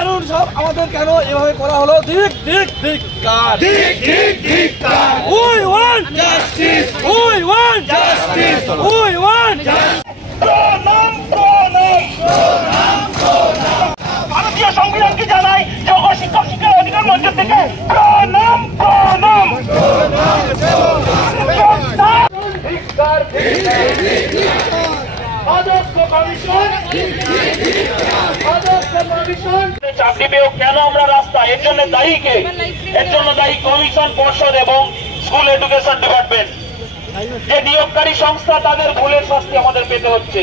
কারণ সব আমাদের কেন এভাবে করা হলো? ঠিক ঠিক ঠিক কার ঠিক ঠিক ঠিক কার we want justice we want justice we want প্রণাম প্রণাম প্রণাম প্রণাম ভারতীয় সংবিধানকে জানাই যোগ্য শিক্ষক শিক্ষার অধিকার মঞ্চ থেকে প্রণাম প্রণাম চাকরি পেয়েও কেন আমরা রাস্তা? এর জন্য দায়ী কে? এর জন্য দায়ী কমিশন, পর্ষদ এবং স্কুল এডুকেশন ডিপার্টমেন্ট। যে নিয়োগকারী সংস্থা, তাদের ভুলের শাস্তি আমাদের পেতে হচ্ছে।